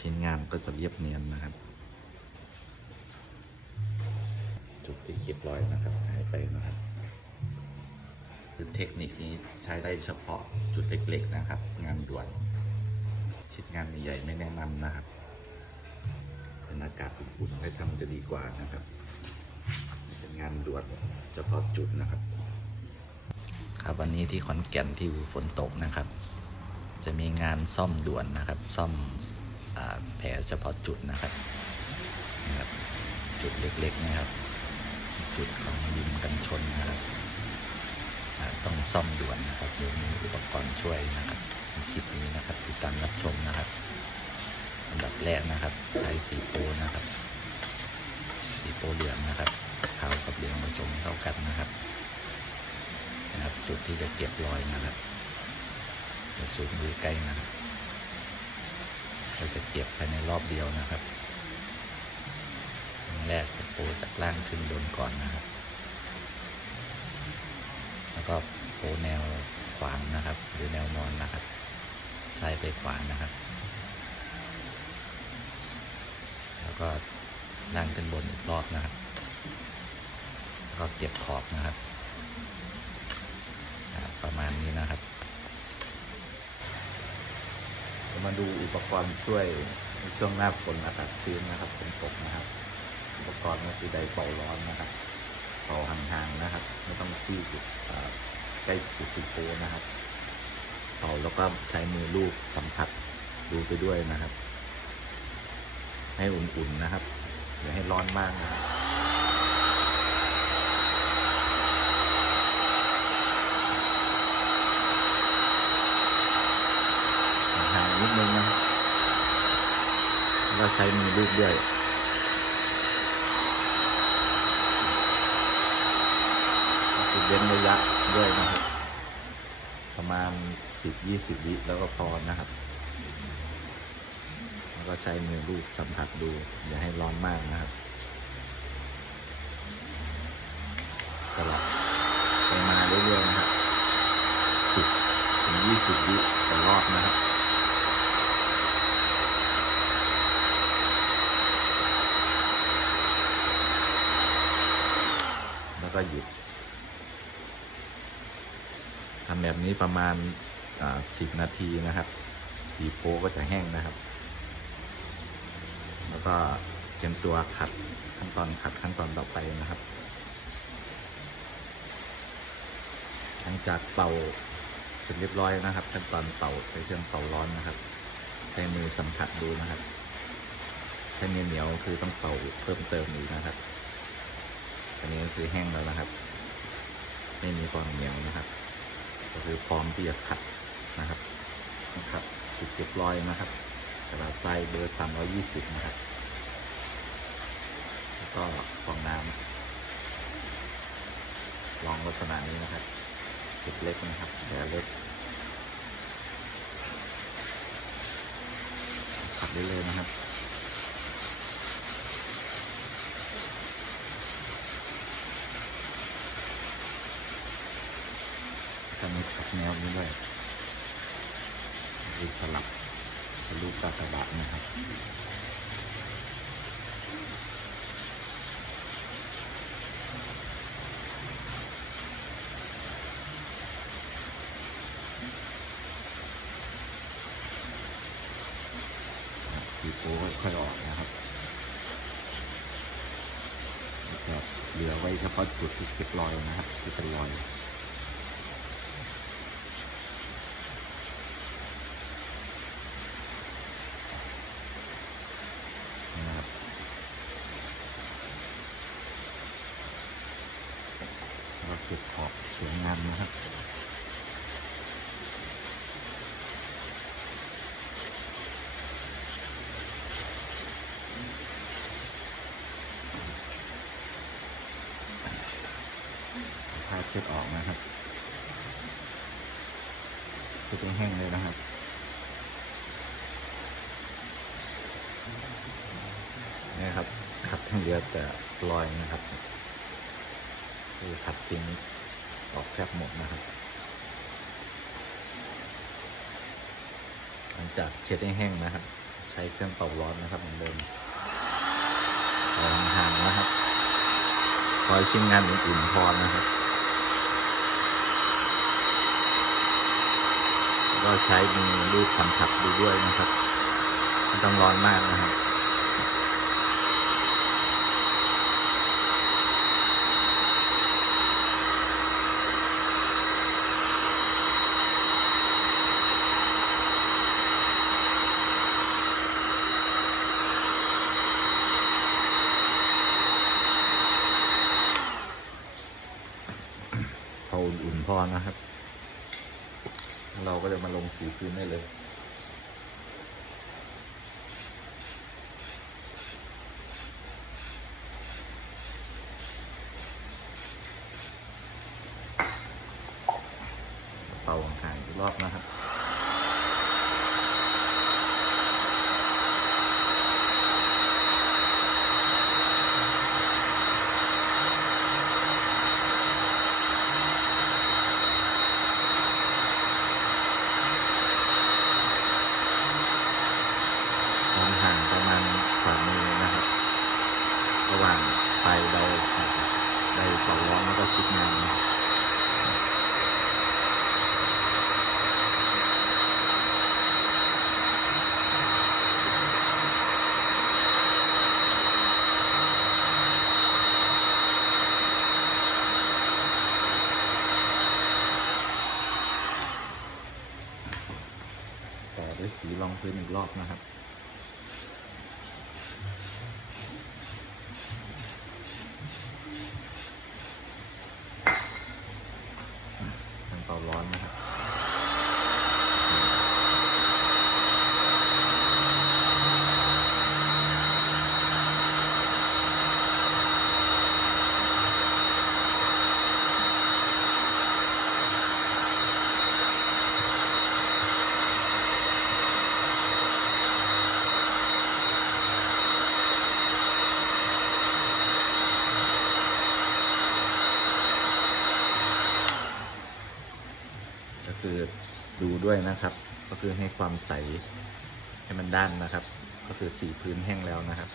ชิ้นงานก็จะเรียบเนียนนะครับ จุดที่เก็บรอยนะครับหายไปนะครับคือเทคนิคนี้ใช้ได้เฉพาะจุดเล็กๆนะครับ งานด่วน ชิ้นงานใหญ่ไม่แนะนำนะครับเป็นอากาศอุ่นๆให้ทำจะดีกว่านะครับ เป็นงานด่วนเฉพาะจุดนะครับ ครับวันนี้ที่ขอนแก่นที่ฝนตกนะครับ จะมีงานซ่อมด่วนนะครับ ซ่อม แผลเฉพาะจุดนะครับนะครับ จุดเล็กๆนะครับ จุดของดินกันชนนะครับ ต้องซ่อมด่วนนะครับเดี๋ยวมีอุปกรณ์ช่วยนะครับในคลิปนี้นะครับติดตามรับชมนะครับอันดับแรกนะครับ ใช้สีโปนะครับ สีโปเหลืองนะครับขาวกับเหลืองผสมเข้ากันนะครับนะครับ จุดที่จะเก็บรอยนะครับจะสูงดูใกล้นะครับ เราจะเก็บภายในรอบเดียวนะครับแรกจะโปะจากล่างขึ้นบนก่อนนะครับ แล้วก็โปะแนวขวางนะครับ หรือแนวนอนนะครับซ้ายไปขวานะครับ แล้วก็ล่างขึ้นบนอีกรอบนะครับ แล้วก็เก็บขอบนะครับ ประมาณนี้นะครับ มาดูอุปกรณ์ช่วยในช่วงหน้าฝนอากาศชื้นนะครับฝนตกนะครับ อุปกรณ์ก็คือไดร์เป่าร้อนนะครับเป่าห่างๆนะครับ ไม่ต้องที่จุดใกล้จุดสิโปนะครับเป่าแล้วก็ใช้มือลูบสัมผัสดูไปด้วยนะครับ ให้อุ่นๆนะครับอย่าให้ร้อนมากนะครับห่างๆ นิดนึงนะครับแล้วใช้มือลูบด้วยคือเว้นระยะด้วยนะครับ ประมาณ10-20วิแล้วก็พอนะครับ แล้วก็ใช้มือลูบสัมผัสดูอย่าให้ร้อนมากนะครับสลับไปมาเรื่อยๆนะครับ 10ถึง20 วิต่อรอบนะครับ แล้วก็หยุด ทำแบบนี้ประมาณสิบนาทีนะครับสีโปก็จะแห้งนะครับ แล้วก็เตรียมตัวขัดขั้นตอนขัดขั้นตอนต่อไปนะครับ หลังจากเป่าเสร็จเรียบร้อยนะครับ ขั้นตอนเป่าใช้เครื่องเป่าร้อนนะครับ ใช้มือสัมผัสดูนะครับถ้าเหนียวคือต้องเป่าเพิ่มเติมอีกนะครับ อันนี้ก็คือแห้งแล้วนะครับ ไม่มีความเหนียวนะครับ ก็คือพร้อมที่จะขัดนะครับนะครับจุดเก็บรอยนะครับกระดาษทรายเบอร์สามร้อยี่สิบนะครับ แล้วก็ฟองน้ำลองลักษณะนี้นะครับจุดเล็กนะครับแผลเล็กขัดได้เลยนะครับ ทำให้ขัดแนวนี้ด้วยคือสลับสลูกกากบาทนะครับสีโป้ค่อยๆออกนะครับแล้วก็เหลือไว้เฉพาะจุดที่เก็บรอยนะครับที่เป็นรอย นะครับ เก็บขอบสวยงามนะครับผ้าเช็ดออกนะครับเช็ดแห้งเลยนะครับนี่ครับขัดทั้งเดียวแต่รอยนะครับ คือขัดทิ้งออกแทบหมดนะครับ หลังจากเช็ดให้แห้งนะครับ ใช้เครื่องเป่าร้อนนะครับเหมือนเดิมห่างๆนะครับคอยชิ้นงานอื่นๆพอนะครับก็ใช้มือรูปสัมผัสดูด้วยนะครับไม่ต้องร้อนมากนะครับ พอนะครับ เราก็จะมาลงสีพื้นได้เลยเป่าห่างๆอีกรอบนะครับ ความห่างประมาณฝ่ามือนะครับ ระหว่างไฟเราไดเป่าร้อนแล้วก็ชิดงานนะครับต่อด้วยสีรองพื้นอีกรอบนะครับ เตาร้อนนะครับ ก็คือ ด้วยนะครับ ก็คือให้ความใสให้มันด้านนะครับ ก็คือสีพื้นแห้งแล้วนะครับ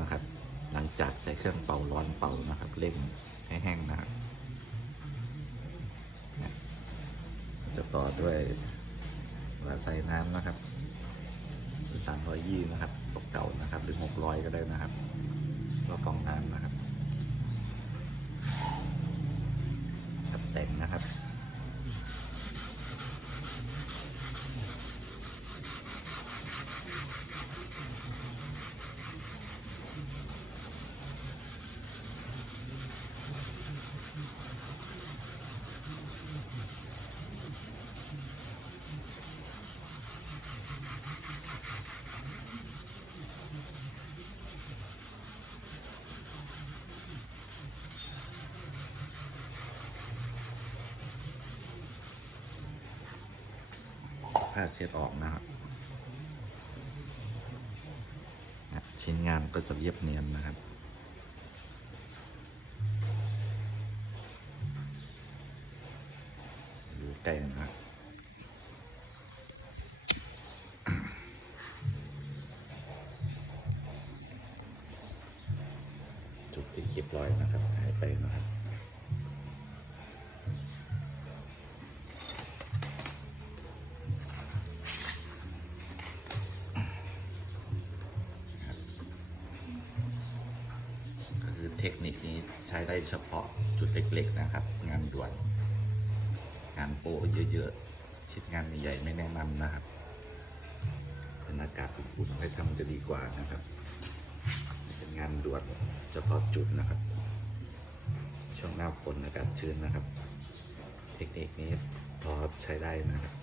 นะครับ หลังจากใช้เครื่องเป่าร้อนเป่านะครับเร่งให้แห้งนะครับเนี่ยจะต่อด้วยหัวใส่น้ำนะครับสามร้อยยี่นะครับตกเก่านะครับ หรือหกร้อยก็ได้นะครับก็ฟองน้ำนะครับตัดแต่งนะครับ ผ้าเช็ดออกนะครับ ชิ้นงานก็จะเรียบเนียนนะครับดูใกล้นะครับจุดที่เก็บรอยนะครับหายไปนะครับ เทคนิคนี้ใช้ได้เฉพาะจุดเล็กๆนะครับ งานด่วน งานโปรเยอะๆชิ้นงานใหญ่ไม่แนะนำนะครับอากาศอุ่นๆให้ทำจะดีกว่านะครับ เป็นงานด่วนเฉพาะจุดนะครับ ช่วงหน้าฝนอากาศชื้นนะครับ เทคนิคนี้พอใช้ได้นะครับ